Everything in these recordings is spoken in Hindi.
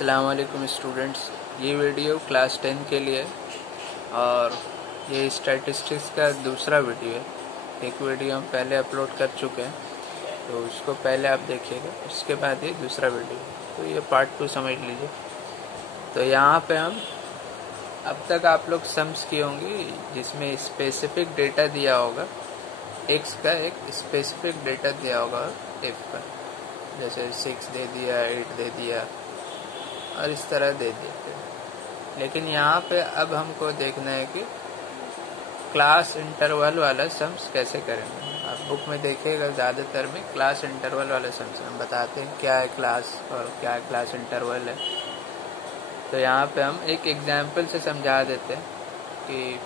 अस्सलाम वालेकुम स्टूडेंट्स। ये वीडियो क्लास 10 के लिए और ये स्टैटिस्टिक्स का दूसरा वीडियो है। एक वीडियो हम पहले अपलोड कर चुके हैं, तो उसको पहले आप देखिएगा, उसके बाद ये दूसरा वीडियो, तो ये पार्ट 2 समझ लीजिए। तो यहाँ पे हम अब तक आप लोग सम्स की होंगी जिसमें स्पेसिफिक डेटा दिया होगा, एक्स का एक स्पेसिफिक डेटा दिया होगा एफ का, जैसे 6 दे दिया, 8 दे दिया और इस तरह दे देते हैं। लेकिन यहाँ पे अब हमको देखना है कि क्लास इंटरवल वाला सम्स कैसे करेंगे। आप बुक में देखिएगा, ज़्यादातर में क्लास इंटरवल वाला सम्स हम बताते हैं क्या है क्लास और क्या है क्लास इंटरवल है। तो यहाँ पे हम एक एग्जाम्पल से समझा देते हैं कि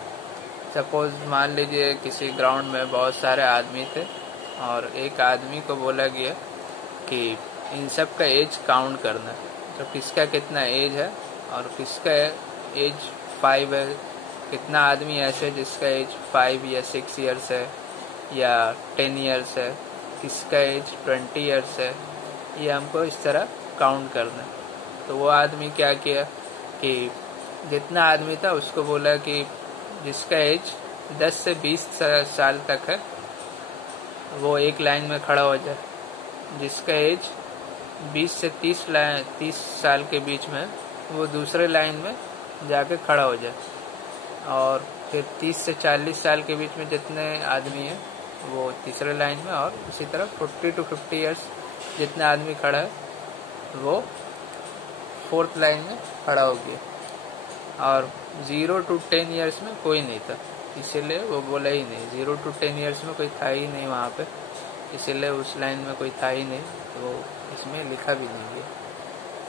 सपोज मान लीजिए किसी ग्राउंड में बहुत सारे आदमी थे और एक आदमी को बोला गया कि इन सब का एज काउंट करना है, तो किसका कितना एज है और किसका एज 5 है, कितना आदमी ऐसे जिसका एज 5 या 6 ईयर्स है या 10 ईयर्स है, किसका एज 20 ईयर्स है, ये हमको इस तरह काउंट करना है। तो वो आदमी क्या किया कि जितना आदमी था उसको बोला कि जिसका एज 10 से 20 साल तक है वो एक लाइन में खड़ा हो जाए, जिसका एज 20 से 30 साल के बीच में वो दूसरे लाइन में जाके खड़ा हो जाए, और फिर 30 से 40 साल के बीच में जितने आदमी हैं वो तीसरे लाइन में, और इसी तरह 40 to 50 ईयर्स जितने आदमी खड़ा है वो 4th लाइन में खड़ा हो गया। और 0 to 10 ईयर्स में कोई नहीं था, इसीलिए वो बोला ही नहीं। 0 to 10 ईयर्स में कोई था ही नहीं वहाँ पे, इसीलिए उस लाइन में कोई था ही नहीं, तो वो इसमें लिखा भी नहीं है।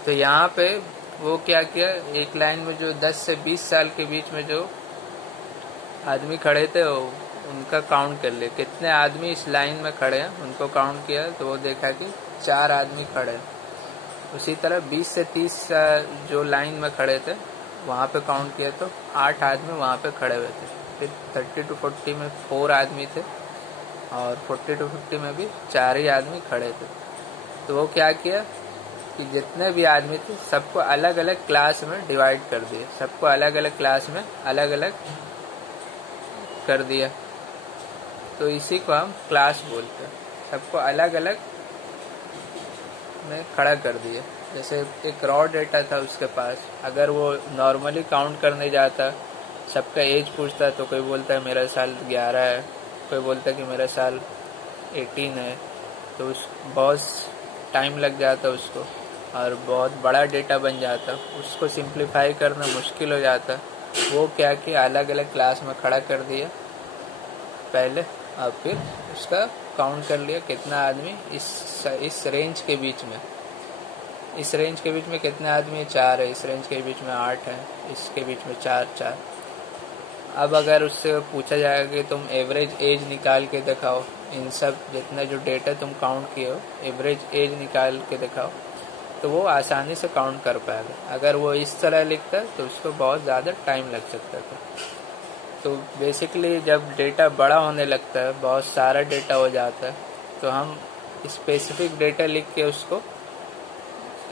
तो यहाँ पे वो क्या किया, एक लाइन में जो 10 से 20 साल के बीच में जो आदमी खड़े थे वो उनका काउंट कर लिया, कितने आदमी इस लाइन में खड़े हैं उनको काउंट किया, तो वो देखा कि 4 आदमी खड़े हैं। उसी तरह 20 से 30 जो लाइन में खड़े थे वहाँ पे काउंट किया तो 8 आदमी वहाँ पे खड़े हुए थे। फिर 30 to 40 में 4 आदमी थे और 40 to 50 में भी 4 ही आदमी खड़े थे। तो वो क्या किया कि जितने भी आदमी थे सबको अलग अलग क्लास में डिवाइड कर दिया, सबको अलग अलग क्लास में अलग अलग कर दिया। तो इसी को हम क्लास बोलते हैं, सबको अलग अलग में खड़ा कर दिया। जैसे एक रॉ डेटा था उसके पास, अगर वो नॉर्मली काउंट करने जाता, सबका एज पूछता, तो कोई बोलता है मेरा साल 11 है, कोई बोलता है कि मेरा साल 18 है, तो उस बहुत टाइम लग जाता उसको और बहुत बड़ा डेटा बन जाता, उसको सिंप्लीफाई करना मुश्किल हो जाता। वो क्या किया, अलग अलग क्लास में खड़ा कर दिया पहले, और फिर उसका काउंट कर लिया कितना आदमी इस रेंज के बीच में, इस रेंज के बीच में कितने आदमी, 4 है, इस रेंज के बीच में 8 है, इसके बीच में 4। अब अगर उससे पूछा जाएगा कि तुम एवरेज एज निकाल के दिखाओ, इन सब जितना जो डेटा तुम काउंट किए हो एवरेज एज निकाल के दिखाओ, तो वो आसानी से काउंट कर पाएगा। अगर वो इस तरह लिखता है तो उसको बहुत ज़्यादा टाइम लग सकता था। तो बेसिकली जब डेटा बड़ा होने लगता है, बहुत सारा डेटा हो जाता है, तो हम स्पेसिफिक डेटा लिख के उसको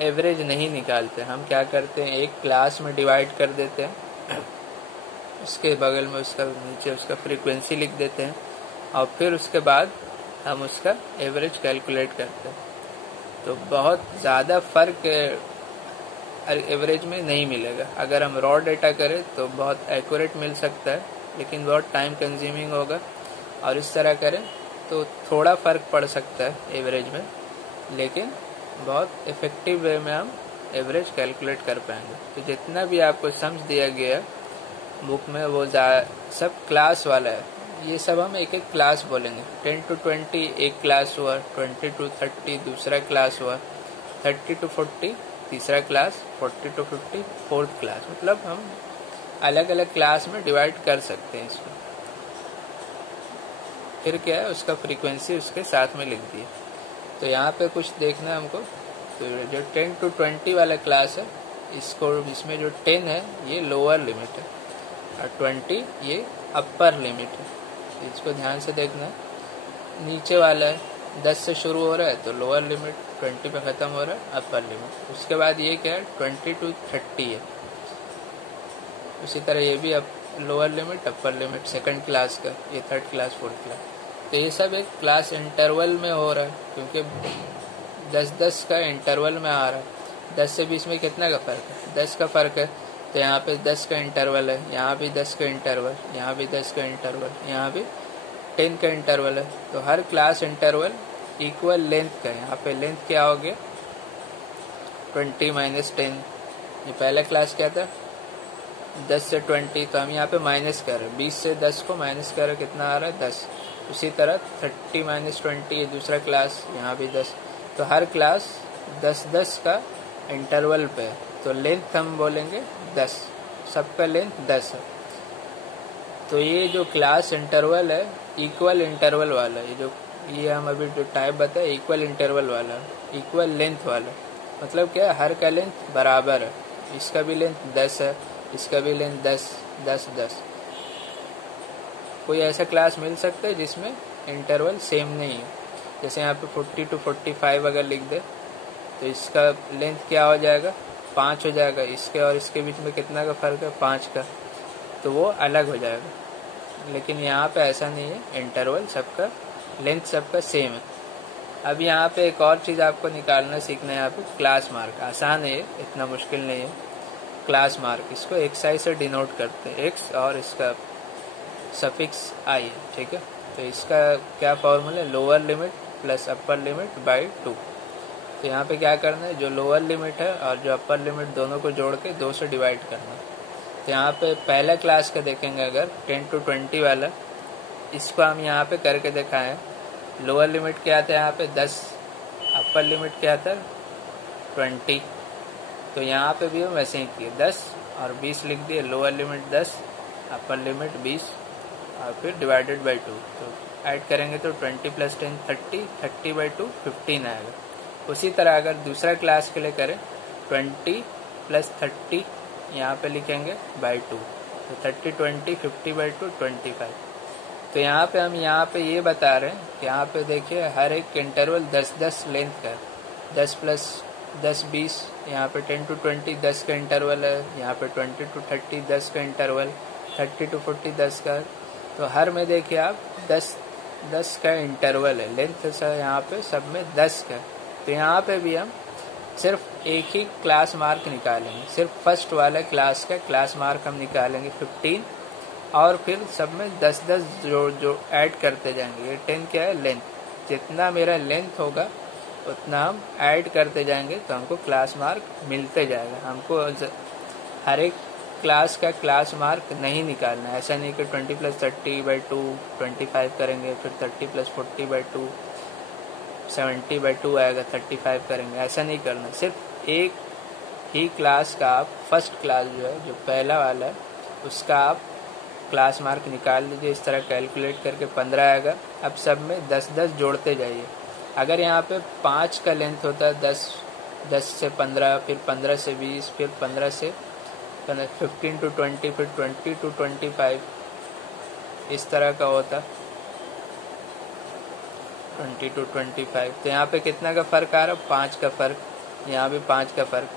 एवरेज नहीं निकालते। हम क्या करते हैं, एक क्लास में डिवाइड कर देते हैं, उसके बगल में उसका नीचे उसका फ्रीक्वेंसी लिख देते हैं, और फिर उसके बाद हम उसका एवरेज कैलकुलेट करते हैं। तो बहुत ज़्यादा फर्क एवरेज में नहीं मिलेगा। अगर हम रॉ डेटा करें तो बहुत एक्यूरेट मिल सकता है, लेकिन बहुत टाइम कंज्यूमिंग होगा, और इस तरह करें तो थोड़ा फ़र्क पड़ सकता है एवरेज में, लेकिन बहुत इफ़ेक्टिव वे में हम एवरेज कैलकुलेट कर पाएंगे। तो जितना भी आपको सम्स दिया गया बुक में वो सब क्लास वाला है, ये सब हम एक एक क्लास बोलेंगे। 10 to 20 एक क्लास हुआ, 20 to 30 दूसरा क्लास हुआ, 30 to 40 तीसरा क्लास, 40 to 50 4th क्लास। मतलब हम अलग अलग क्लास में डिवाइड कर सकते हैं इसको। फिर क्या है, उसका फ्रीक्वेंसी उसके साथ में लिख दिए। तो यहाँ पे कुछ देखना है हमको, तो जो 10 to 20 वाला क्लास है, इसमें जो 10 है ये लोअर लिमिट है और 20 ये अपर लिमिट है। इसको ध्यान से देखना है। नीचे वाला है 10 से शुरू हो रहा है तो लोअर लिमिट, 20 पे ख़त्म हो रहा है अपर लिमिट। उसके बाद ये क्या है 20 to 30 है। उसी तरह ये भी अब lower limit upper limit second class का, ये थर्ड क्लास फोर्थ क्लास। तो ये सब एक क्लास इंटरवल में हो रहा है, क्योंकि 10-10 का इंटरवल में आ रहा है। 10 से 20 में कितना का फ़र्क है? 10 का फ़र्क है। तो यहाँ पे 10 का इंटरवल है, यहाँ भी 10 का इंटरवल, यहाँ भी 10 का इंटरवल, यहाँ भी 10 का इंटरवल है। तो हर क्लास इंटरवल इक्वल लेंथ का है। यहाँ पे लेंथ क्या हो गया 20 - 10। ये पहला क्लास क्या था 10 से 20, तो हम यहाँ पे माइनस कर रहे हैं। 20 से 10 को माइनस कर रहे, कितना आ रहा है 10। उसी तरह 30 - 20 ये दूसरा क्लास, यहाँ भी 10। तो हर क्लास 10-10 का इंटरवल पे है। तो लेंथ हम बोलेंगे 10, सबका लेंथ 10 है। तो ये जो क्लास इंटरवल है इक्वल इंटरवल वाला, ये हम अभी जो टाइप बताए इक्वल इंटरवल वाला, इक्वल लेंथ वाला। मतलब क्या है, हर का लेंथ बराबर है। इसका भी लेंथ 10 है, इसका भी लेंथ 10, 10, 10। कोई ऐसा क्लास मिल सकता है जिसमें इंटरवल सेम नहीं है? जैसे यहाँ पे 40 to 45 अगर लिख दे तो इसका लेंथ क्या हो जाएगा 5 हो जाएगा। इसके और इसके बीच में कितना का फ़र्क है 5 का, तो वो अलग हो जाएगा। लेकिन यहाँ पे ऐसा नहीं है, इंटरवल सबका लेंथ सबका सेम है। अब यहाँ पे एक और चीज़ आपको निकालना सीखना है। यहाँ पे क्लास मार्क आसान है, इतना मुश्किल नहीं है। क्लास मार्क इसको XI से डिनोट करते हैं, X और इसका सफिक्स I है, ठीक है। तो इसका क्या फॉर्मूला है, lower limit plus upper limit by 2। तो यहाँ पे क्या करना है, जो लोअर लिमिट है और जो अपर लिमिट दोनों को जोड़ के 2 से डिवाइड करना है। तो यहाँ पे पहला क्लास का देखेंगे अगर 10 to 20 वाला, इसको हम यहाँ पे करके दिखाएं। लोअर लिमिट क्या था यहाँ पे 10, अपर लिमिट क्या था 20। तो यहाँ पे भी हम वैसे ही किए 10 और 20 लिख दिए। लोअर लिमिट 10, अपर लिमिट 20 और फिर डिवाइडेड बाई 2। तो ऐड करेंगे तो 20 + 10 30, 30/2 15 आएगा। उसी तरह अगर दूसरा क्लास के लिए करें 20 + 30 यहाँ पे लिखेंगे बाई 2, तो 30, 20, 50/2 25। तो यहाँ पे हम ये बता रहे हैं कि यहाँ पे देखिए हर एक इंटरवल 10-10 लेंथ का है। 10 + 10 20, यहाँ पे 10 to 20 10 का इंटरवल है, यहाँ पे 20 to 30 10 का इंटरवल, 30 to 40 10 का। तो हर में देखिए आप 10 का इंटरवल है, लेंथ से यहाँ पे सब में 10 का। तो यहाँ पे भी हम सिर्फ एक ही क्लास मार्क निकालेंगे, सिर्फ फर्स्ट वाला क्लास का क्लास मार्क हम निकालेंगे 15, और फिर सब में 10-10 जो ऐड करते जाएंगे। ये 10 क्या है लेंथ, जितना मेरा लेंथ होगा उतना हम ऐड करते जाएंगे तो हमको क्लास मार्क मिलते जाएगा। हमको हर एक क्लास का क्लास मार्क नहीं निकालना है। ऐसा नहीं कि 20 + 30/2 25 करेंगे, फिर 30 + 40/2 70/2 आएगा, 35 करेंगे, ऐसा नहीं करना। सिर्फ एक ही क्लास का आप फर्स्ट क्लास जो है, जो पहला वाला है, उसका आप क्लास मार्क निकाल लीजिए। इस तरह कैलकुलेट करके 15 आएगा। अब सब में 10-10 जोड़ते जाइए। अगर यहाँ पे 5 का लेंथ होता है 10 से 15, फिर 15 से 20, फिर 15 से 15 to 20, फिर 20 to 25, इस तरह का होता 20 to 25। तो यहाँ पे कितना का फ़र्क आ रहा है 5 का फ़र्क, यहाँ भी 5 का फ़र्क।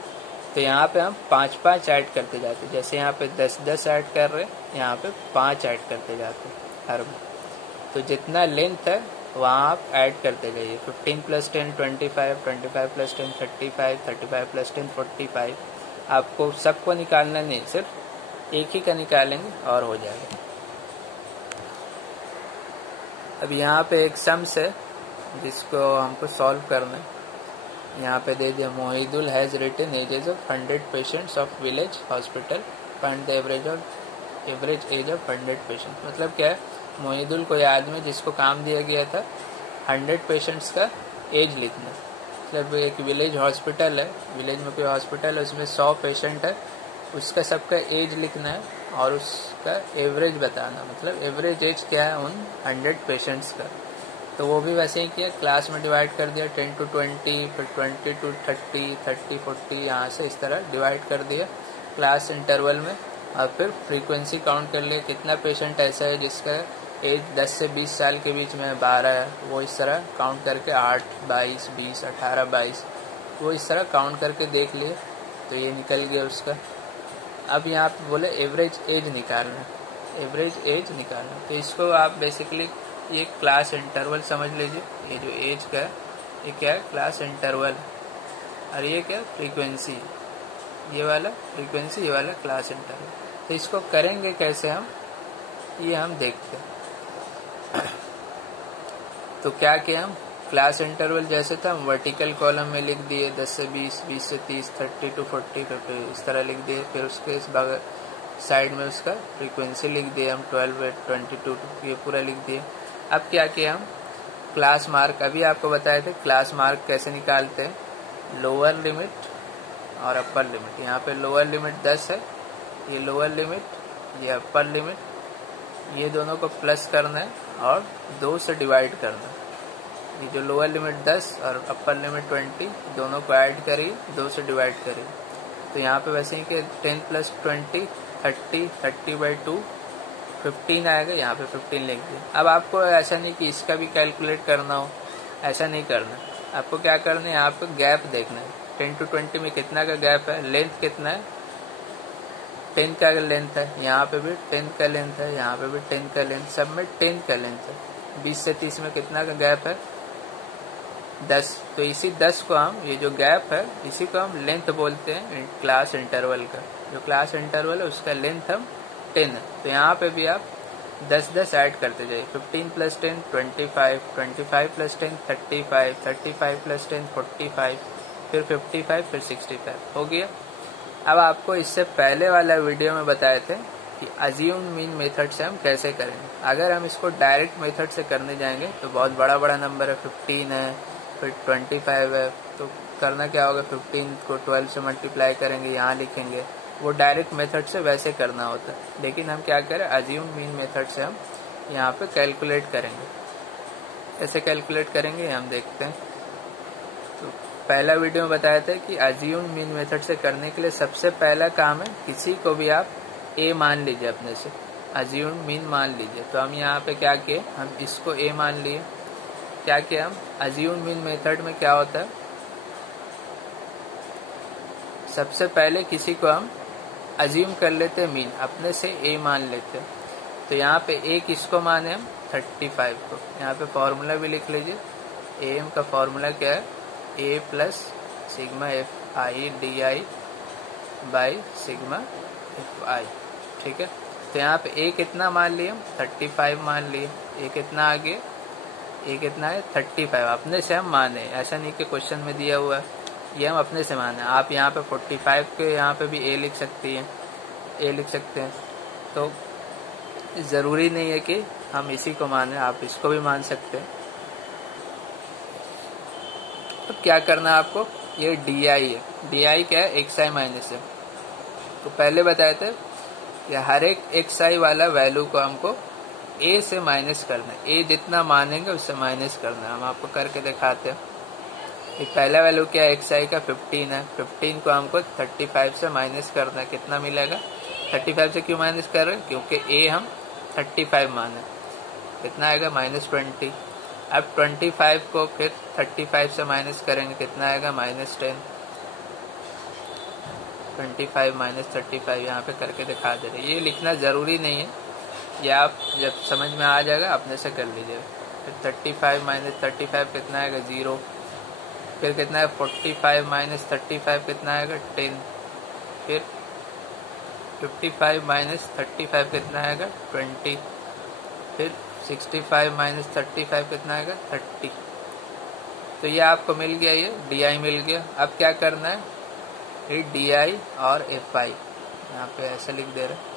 तो यहाँ पे हम 5-5 ऐड करते जाते, जैसे यहाँ पे 10-10 ऐड कर रहे हैं, यहाँ पे 5 ऐड करते जाते हर में। तो जितना लेंथ है वहाँ आप ऐड करते जाइए। 15 + 10 25, 25 + 10 35, 35 + 10 45। आपको सबको निकालना नहीं, सिर्फ एक ही का निकालेंगे और हो जाएगा। अब यहाँ पे एक सम्स है जिसको हमको सॉल्व करना है। यहाँ पे दे दिया Mohidul has written ages of 100 patients of village hospital, find the average age of 100 patient. मतलब क्या है, मोहिदुल कोई आदमी जिसको काम दिया गया था 100 पेशेंट्स का एज लिखना। मतलब एक विलेज हॉस्पिटल है, विलेज में कोई हॉस्पिटल है, उसमें 100 पेशेंट है, उसका सबका एज लिखना है और उसका एवरेज बताना। मतलब एवरेज एज क्या है उन 100 पेशेंट्स का। तो वो भी वैसे ही किया, क्लास में डिवाइड कर दिया 10 to 20, फिर 20 to 30, 30 40, यहाँ से इस तरह डिवाइड कर दिया क्लास इंटरवल में। और फिर फ्रीक्वेंसी काउंट कर लिया, कितना पेशेंट ऐसा है जिसका एज 10 से 20 साल के बीच में 12 है, वो इस तरह काउंट करके 8, 22, 20, 18, 22 वो इस तरह काउंट करके देख लिए, तो ये निकल गया उसका। अब यहाँ पे बोले एवरेज एज निकालना, एवरेज एज निकालना, तो इसको आप बेसिकली ये क्लास इंटरवल समझ लीजिए। ये जो एज का है ये क्या है, क्लास इंटरवल, और ये क्या फ्रीक्वेंसी, ये वाला फ्रीक्वेंसी, ये वाला क्लास इंटरवल। तो इसको करेंगे कैसे हम, ये हम देखते हैं। तो क्या किया हम, क्लास इंटरवल जैसे था हम वर्टिकल कॉलम में लिख दिए 10 से 20, 20 से 30, 30 to 40, 50 इस तरह लिख दिए। फिर उसके इस बगल साइड में उसका फ्रीक्वेंसी लिख दिए हम 12, 22, ये पूरा लिख दिए। अब क्या किया हम, क्लास मार्क, अभी आपको बताए थे क्लास मार्क कैसे निकालते हैं, लोअर लिमिट और अपर लिमिट। यहाँ पे लोअर लिमिट 10 है, ये लोअर लिमिट, ये अपर लिमिट, ये दोनों को प्लस करना है और 2 से डिवाइड करना है। ये जो लोअर लिमिट 10 और अपर लिमिट 20 दोनों को ऐड करिए, 2 से डिवाइड करिए। तो यहाँ पे वैसे ही कि 10 + 20 30, 30/2 15 आएगा, यहाँ पे 15 लिख दिया। अब आपको ऐसा नहीं कि इसका भी कैलकुलेट करना हो, ऐसा नहीं करना। आपको क्या करना है, यहाँ पे गैप देखना है, 10 to 20 में कितना का गैप है, लेंथ कितना है, 10 का लेंथ है, यहाँ पे भी 10 का लेंथ है, यहाँ पे भी 10 का लेंथ, सब में 10 का लेंथ है। 20 से 30 में कितना का गैप है, 10। तो इसी 10 को हम, ये जो गैप है इसी को हम लेंथ बोलते हैं क्लास इंटरवल का। जो क्लास इंटरवल है उसका लेंथ हम 10 है। तो यहाँ पे भी आप 10 ऐड करते जाइए, 15 + 10 25, 25 + 10 35, 35 + 10 45, फिर 55, फिर 65 हो गया। अब आपको इससे पहले वाला वीडियो में बताए थे कि अज्यूम मीन मेथड से हम कैसे करेंगे। अगर हम इसको डायरेक्ट मेथड से करने जाएंगे तो बहुत बड़ा बड़ा नंबर है, 15 है, फिर 25 है, तो करना क्या होगा, 15 को 12 से मल्टीप्लाई करेंगे, यहाँ लिखेंगे, वो डायरेक्ट मेथड से वैसे करना होता है। लेकिन हम क्या करें, अज्यूम मीन मेथड से हम यहाँ पे कैलकुलेट करेंगे। कैसे कैलकुलेट करेंगे हम देखते हैं। तो पहला वीडियो में बताया था कि अज्यूम मीन मेथड से करने के लिए सबसे पहला काम है, किसी को भी आप ए मान लीजिए, अपने से अज्यूम मीन मान लीजिए। तो हम यहाँ पे क्या किए, हम इसको ए मान लिए। क्या किया हम, अज्यूम मीन मेथड में क्या होता है, सबसे पहले किसी को हम अज्यूम कर लेते हैं मीन, अपने से ए मान लेते हैं। तो यहाँ पे ए किसको माने हम, 35 को। यहाँ पे फॉर्मूला भी लिख लीजिए, ए एम का फॉर्मूला क्या है, A plus sigma F I D I by sigma F I, ठीक है। तो यहाँ पे ए कितना मान लिए हम, 35 मान लिए। ए कितना आगे, ए कितना है 35, अपने से हम माने, ऐसा नहीं कि क्वेश्चन में दिया हुआ है, ये हम अपने से माने। आप यहाँ पे 45 के यहाँ पे भी ए लिख सकती हैं, ए लिख सकते हैं। तो ज़रूरी नहीं है कि हम इसी को माने, आप इसको भी मान सकते हैं। तो क्या करना है आपको, ये डी आई है, डी आई क्या है, एक्स आई माइनस है। तो पहले बताए थे कि हर एक एक्स आई वाला वैल्यू को हमको ए से माइनस करना है, ए जितना मानेंगे उससे माइनस करना है। हम आपको करके दिखाते हैं। ये पहला वैल्यू क्या है, एक्स आई का 15 है, 15 को हमको 35 से माइनस करना है, कितना मिलेगा, 35 से क्यों माइनस कर रहे हैं, क्योंकि ए हम 35 माने, कितना आएगा -20। अब 25 को फिर 35 से माइनस करेंगे, कितना आएगा -10। 25 - 35 यहाँ पे करके दिखा दे रहे, ये लिखना ज़रूरी नहीं है, ये आप जब समझ में आ जाएगा अपने से कर लीजिएगा। फिर 35 - 35 कितना आएगा, 0। फिर कितना है 45 - 35 कितना आएगा, 10। फिर 55 - 35 कितना आएगा, 20। फिर 65 - 35 कितना आएगा, 30। तो ये आपको मिल गया, ये डी आई मिल गया। अब क्या करना है, ये डी आई और एफ आई यहाँ पे ऐसा लिख दे रहे हैं।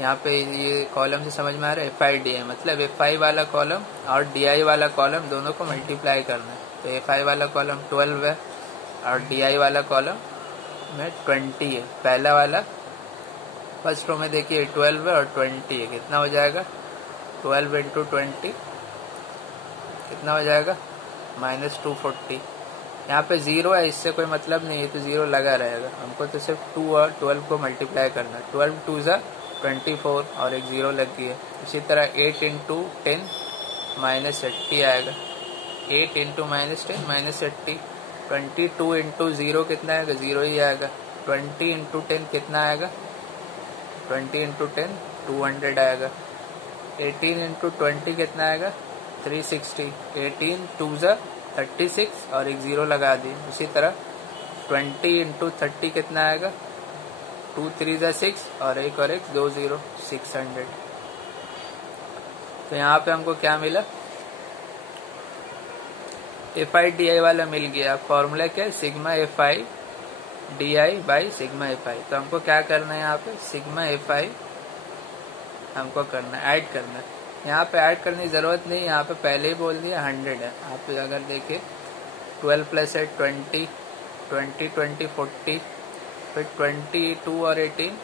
यहाँ पे ये कॉलम से समझ में आ रहा है, एफ आई डी आई मतलब एफ आई वाला कॉलम और डी आई वाला कॉलम दोनों को मल्टीप्लाई करना है। तो एफ आई वाला कॉलम 12 है और डी आई वाला कॉलम में 20 है। पहला वाला फर्स्ट रो में देखिए 12 है और 20 है, कितना हो जाएगा, 12 × 20 कितना हो जाएगा, -240। यहाँ पे 0 है, इससे कोई मतलब नहीं है, तो 0 लगा रहेगा। हमको तो सिर्फ 2 और 12 को मल्टीप्लाई करना है। 12 × 2 = 24 और एक 0 लग गई है। इसी तरह 8 इंटू 10 माइनस 80 आएगा। 8 इंटू माइनस 10 माइनस 80। 22 इंटू 0 कितना आएगा? 0 ही आएगा। 20 इंटू 10 कितना आएगा? 20 इंटू 10 200 आएगा। 18 इंटू 20 कितना आएगा? 360। 18 2 ज़ा 36 और एक 0 लगा दी। उसी तरह 20 इंटू 30 कितना आएगा? 2 3 ज़ा 6 और एक 2 0 600। तो यहाँ पे हमको क्या मिला? FI/DI वाला मिल गया। फॉर्मूला क्या है? Sigma FI/DI by sigma FI। तो हमको क्या करना है यहाँ पे? सिग्मा FI हमको करना है, ऐड करना है। यहाँ पे ऐड करने की जरूरत नहीं, यहाँ पे पहले ही बोल दिया 100 है। आप अगर देखिए 12 प्लस 8 20 20 20 40, फिर 22 और 18,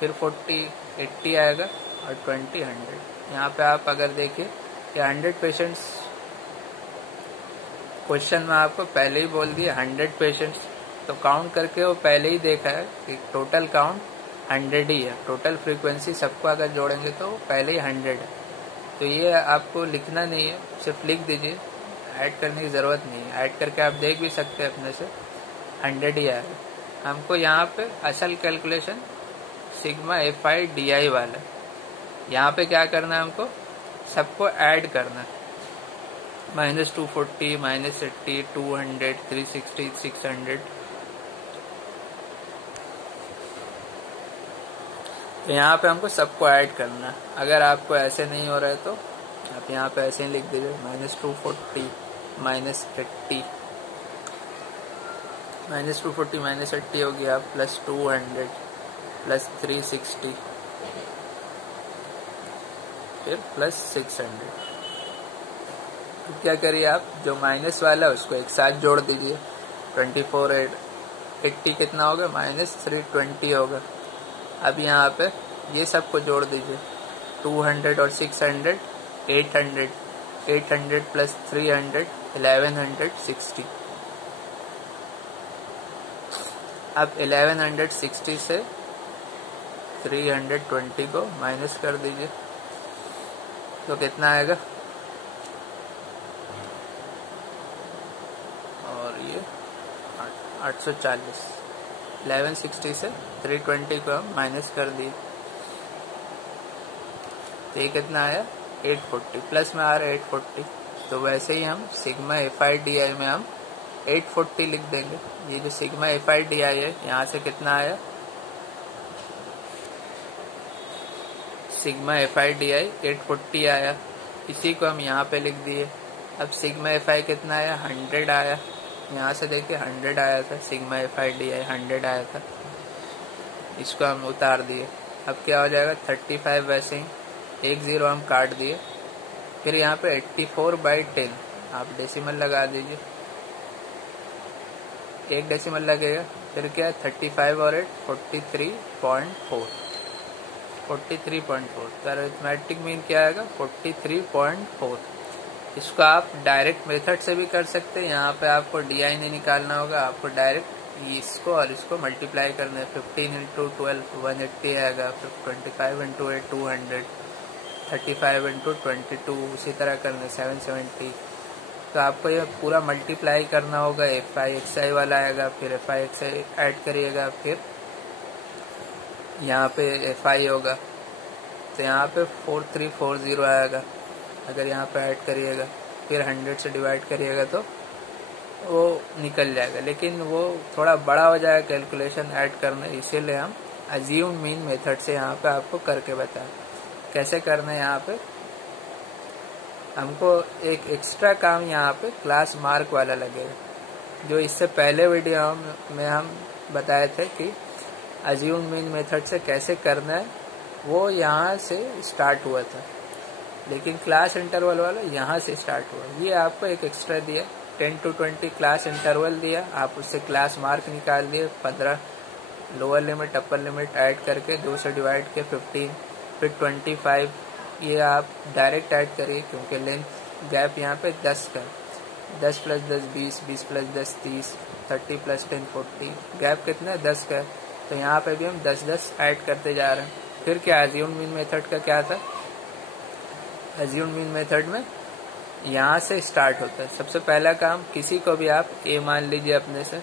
फिर 40 80 आएगा और 20 100। यहाँ पे आप अगर देखिए कि 100 पेशेंट्स क्वेश्चन में आपको पहले ही बोल दिया 100 पेशेंट्स, तो काउंट करके वो पहले ही देखा है कि टोटल काउंट 100 ही है। टोटल फ्रीक्वेंसी सबको अगर जोड़ेंगे तो पहले ही 100 है। तो ये आपको लिखना नहीं है, सिर्फ लिख दीजिए, ऐड करने की ज़रूरत नहीं है। ऐड करके आप देख भी सकते हैं अपने से 100 ही आएगा। हमको यहाँ पे असल कैलकुलेशन सिग्मा FI/DI वाला, यहाँ पे क्या करना है? हमको सबको ऐड करना है। -240 -80 200 360 600। तो यहाँ पे हमको सबको ऐड करना है। अगर आपको ऐसे नहीं हो रहा है तो आप यहाँ पे ऐसे ही लिख दीजिए -240 -80 -240 -80 हो गया, प्लस 200 प्लस 360 फिर प्लस 600। तो क्या करिए आप, जो माइनस वाला है उसको एक साथ जोड़ दीजिए। 24 80 कितना होगा? -320 होगा। अब यहाँ पे ये सबको जोड़ दीजिए। 200 और 600 800 800 प्लस 300 1160। अब 1160 से 320 को माइनस कर दीजिए तो कितना आएगा? और ये 840। 1160 से 320 को हम माइनस कर दिए तो ये कितना आया? 840। प्लस में आ रहा है 840। तो वैसे ही हम सिग्मा FI/DI में हम 840 लिख देंगे। ये जो सिग्मा FI/DI है यहाँ से कितना आया? सिग्मा FI/DI 840 आया। इसी को हम यहाँ पे लिख दिए। अब सिग्मा FI कितना आया? 100 आया। यहाँ से देखिए 100 आया था, सिग्मा FI/DI 100 आया था, इसको हम उतार दिए। अब क्या हो जाएगा? 35 वैसे ही 1 0 हम काट दिए। फिर यहाँ पे 84/10 आप डेसिमल लगा दीजिए, एक डेसिमल लगेगा। फिर क्या? 35 और 8 43.4 43.4। तो अरिथमेटिक मीन क्या आएगा? 43.4। इसको आप डायरेक्ट मेथड से भी कर सकते हैं। यहाँ पे आपको DI नहीं निकालना होगा, आपको डायरेक्ट इसको और इसको मल्टीप्लाई करना है। 15 इंटू 12 180 आएगा, फिर 25 इंटू 8 200, 35 इंटू 22 उसी तरह करना है 770। तो आपको ये पूरा मल्टीप्लाई करना होगा। FI/XI वाला आएगा, फिर FI/XI ऐड करिएगा, फिर यहाँ पे FI होगा तो यहाँ पे 4340 आएगा। अगर यहाँ पे ऐड करिएगा फिर 100 से डिवाइड करिएगा तो वो निकल जाएगा, लेकिन वो थोड़ा बड़ा हो जाएगा कैलकुलेशन ऐड करना, इसीलिए हम अज्यूम मीन मेथड से यहाँ पे आपको करके बताएं कैसे करना है। यहाँ पे हमको एक एक्स्ट्रा काम यहाँ पे क्लास मार्क वाला लगेगा, जो इससे पहले वीडियो में हम बताए थे कि अज्यूम मीन मेथड से कैसे करना है, वो यहाँ से स्टार्ट हुआ था, लेकिन क्लास इंटरवल वाला यहाँ से स्टार्ट हुआ। ये आपको एक एक्स्ट्रा दिया, 10 to 20 क्लास इंटरवल दिया, आप उससे क्लास मार्क निकाल दिए। 15 lower limit upper limit add करके 2 से डिवाइड के 15, फिर 25 ये आप डायरेक्ट ऐड करिए क्योंकि लेंथ गैप यहाँ पे 10 का, 10 प्लस 10 20, 20 प्लस 10 30, 30 प्लस 10 40, गैप कितना है? 10 का। तो यहाँ पे भी हम 10 10 ऐड करते जा रहे हैं। फिर क्या अज्यूम मीन मेथड का क्या था, अज्यूम मीन मेथड में यहाँ से स्टार्ट होता है। सबसे पहला काम, किसी को भी आप ए मान लीजिए अपने से,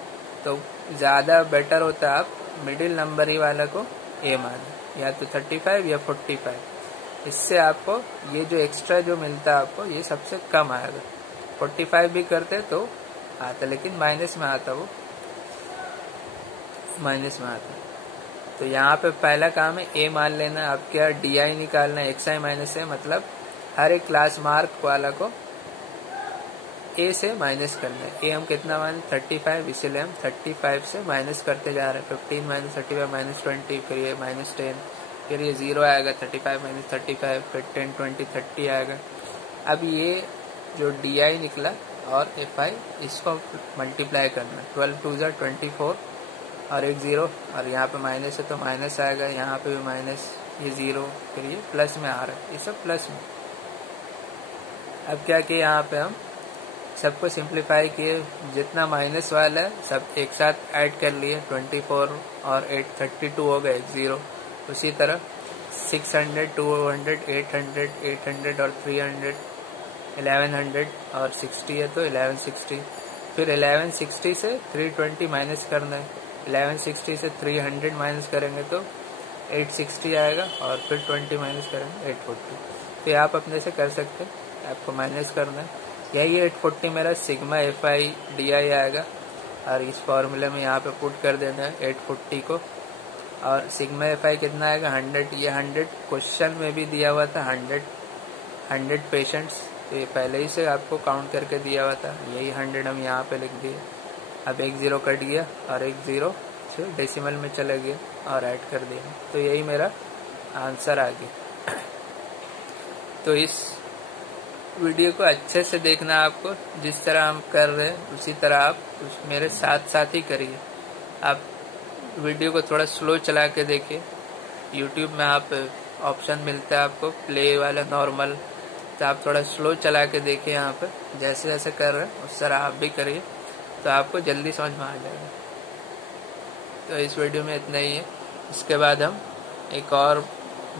तो ज़्यादा बेटर होता है आप मिडिल नंबर ही वाला को ए माने, या तो 35 या 45। इससे आपको ये जो एक्स्ट्रा जो मिलता है आपको ये सबसे कम आएगा। 45 भी करते तो आता, लेकिन माइनस में आता, वो माइनस में आता। तो यहाँ पे पहला काम है ए मान लेना। अब क्या, डी आई निकालना है, एक्स आई माइनस है, मतलब हर एक क्लास मार्क वाला को ए से माइनस करना है। ए हम कितना माने 35, इसीलिए हम 35 से माइनस करते जा रहे हैं। 15 माइनस 35 माइनस 20, फिर ये माइनस 10, फिर ये 0 आएगा, 35 माइनस 35, फिर 10 20 30 आएगा। अब ये जो डी आई निकला और एफ आई, इसको मल्टीप्लाई करना है। 12 2 ज़ा 24 और एक 0, और यहाँ पे माइनस है तो माइनस आएगा, यहाँ पे भी माइनस, ये 0, फिर ये प्लस में आ रहा है, ये सब प्लस में। अब क्या किया, यहाँ पे हम सबको सिंप्लीफाई किए, जितना माइनस वाला है सब एक साथ ऐड कर लिए। 24 और 8 32 हो गए, 0। उसी तरह 600 200 800 800 और 300 1100 और 60 है तो 1160। फिर 1160 से 320 माइनस करना है। 1160 से 300 माइनस करेंगे तो 860 आएगा, और फिर 20 माइनस करेंगे 840। तो ये आप अपने से कर सकते हैं, आपको माइनस करना है। यही 840 मेरा सिग्मा एफ आई डी आई आएगा, और इस फॉर्मूले में यहाँ पे पुट कर देना है 840 को। और सिग्मा एफ आई कितना आएगा 100, ये 100 क्वेश्चन में भी दिया हुआ था, 100 पेशेंट्स, तो ये पहले ही से आपको काउंट करके दिया हुआ था। यही 100 हम यहाँ पे लिख दिए। अब एक 0 कट गया और एक 0 से डेसिमल में चला गया और ऐड कर दिया, तो यही मेरा आंसर आ गया। तो इस वीडियो को अच्छे से देखना, आपको जिस तरह हम कर रहे हैं उसी तरह आप मेरे साथ साथ ही करिए। आप वीडियो को थोड़ा स्लो चला के देखिए। यूट्यूब में आप ऑप्शन मिलता है आपको प्ले वाला नॉर्मल, तो आप थोड़ा स्लो चला के देखिए। यहाँ पे जैसे जैसे कर रहे हैं उस तरह आप भी करिए, तो आपको जल्दी समझ में आ जाएगा। तो इस वीडियो में इतना ही है। इसके बाद हम एक और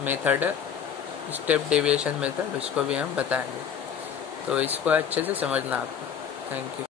मेथड है, स्टेप डेविएशन मेथड, उसको भी हम बताएंगे। तो इसको अच्छे से समझना आपको। Thank you.